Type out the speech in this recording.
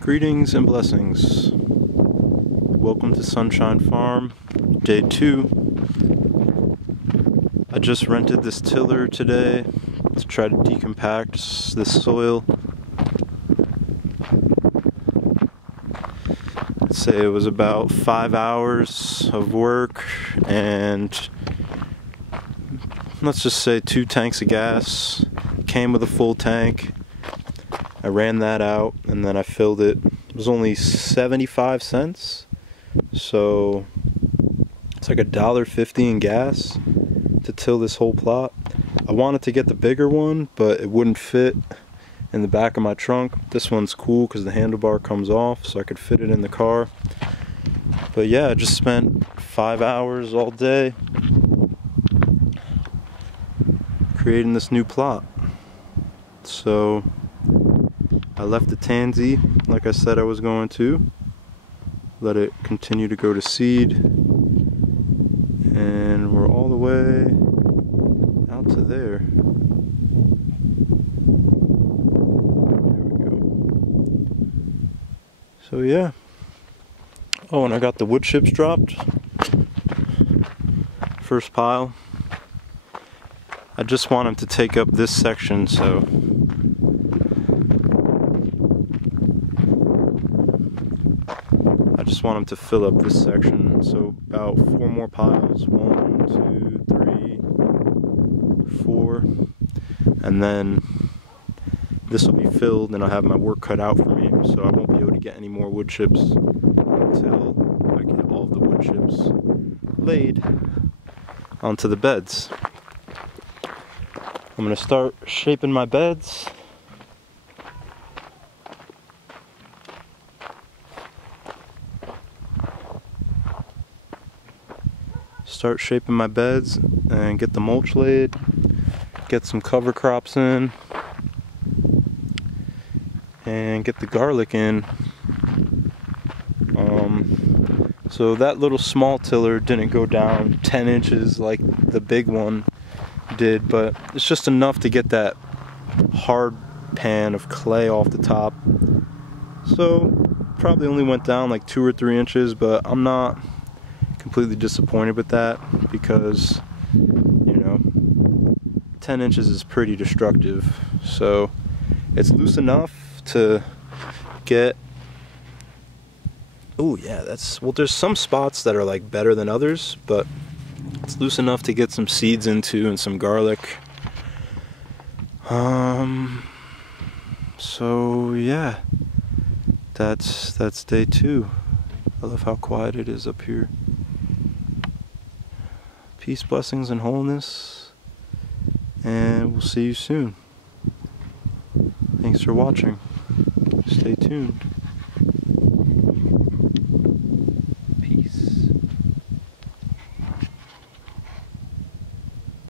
Greetings and blessings. Welcome to Sunshine Farm, day 2. I just rented this tiller today to try to decompact this soil. I'd say it was about 5 hours of work and let's just say 2 tanks of gas. Came with a full tank. I ran that out and then I filled it. It was only 75 cents, so it's like $1.50 in gas to till this whole plot. I wanted to get the bigger one, but it wouldn't fit in the back of my trunk. This one's cool because the handlebar comes off, so I could fit it in the car. But yeah, I just spent 5 hours all day creating this new plot. So I left the tansy like I said I was going to. Let it continue to go to seed. And we're all the way out to there. There we go. So yeah. Oh, and I got the wood chips dropped. First pile. I just want him to take up this section, so I just want him to fill up this section. So about 4 more piles. 1, 2, 3, 4. And then this will be filled and I'll have my work cut out for me. So I won't be able to get any more wood chips until I get all of the wood chips laid onto the beds. I'm going to start shaping my beds. Start shaping my beds and get the mulch laid, get some cover crops in, and get the garlic in. So that little small tiller didn't go down 10 inches like the big one did, but it's just enough to get that hard pan of clay off the top. So probably only went down like 2 or 3 inches, but I'm not completely disappointed with that because, you know, 10 inches is pretty destructive. So it's loose enough to get, oh yeah, well, there's some spots that are like better than others, but it's loose enough to get some seeds into and some garlic. So yeah, that's day 2. I love how quiet it is up here. Peace, blessings, and wholeness, and we'll see you soon. Thanks for watching. Stay tuned.